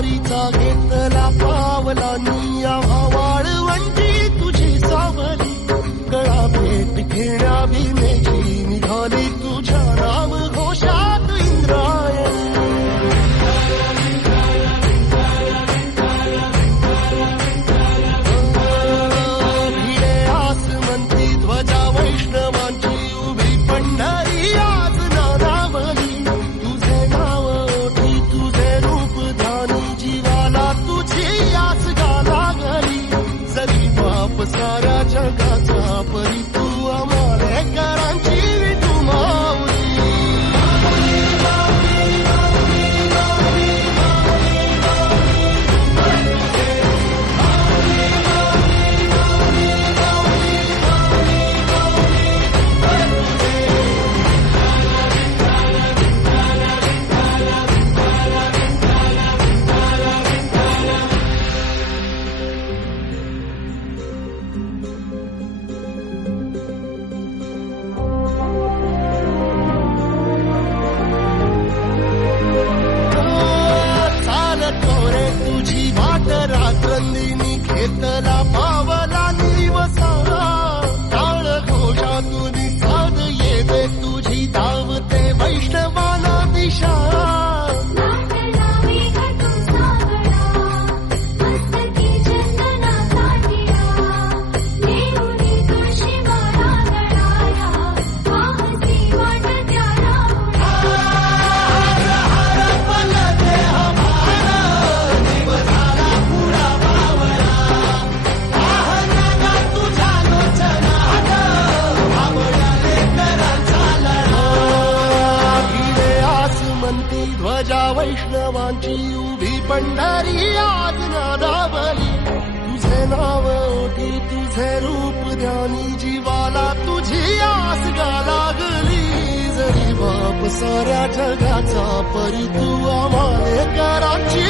वारीचा घेतला पावलांनी आम्हा वाळवंटी तुझी सावली गळा भेट घेण्या भीमेची निघाली तुझ्या नाम घोषात इंद्रायणी भिडे आसमंती ध्वजा वैष्णवांची उभी पंढरी आज नादावली तुझे नाव ओठी तुझे रूप ध्यानी जीवाला तुझी आस गा लागली जरी बाप साऱ्या जगाचा परी तू आमालेकरांची विठू माऊली तुझी वाट रात्रंदिनी घेतला पावला निवसा टाळ घोषातून साध येते तुझी धावते वैष्णवाला दिशा ध्वजा वैष्णवांची उभी पंढरी आज नादावली तुझे नाव ओठी तुझे रूप ध्यानी जीवाला तुझी आस गा लागली जरी बाप साऱ्या जगाचा परी तू आम्हालेकरांची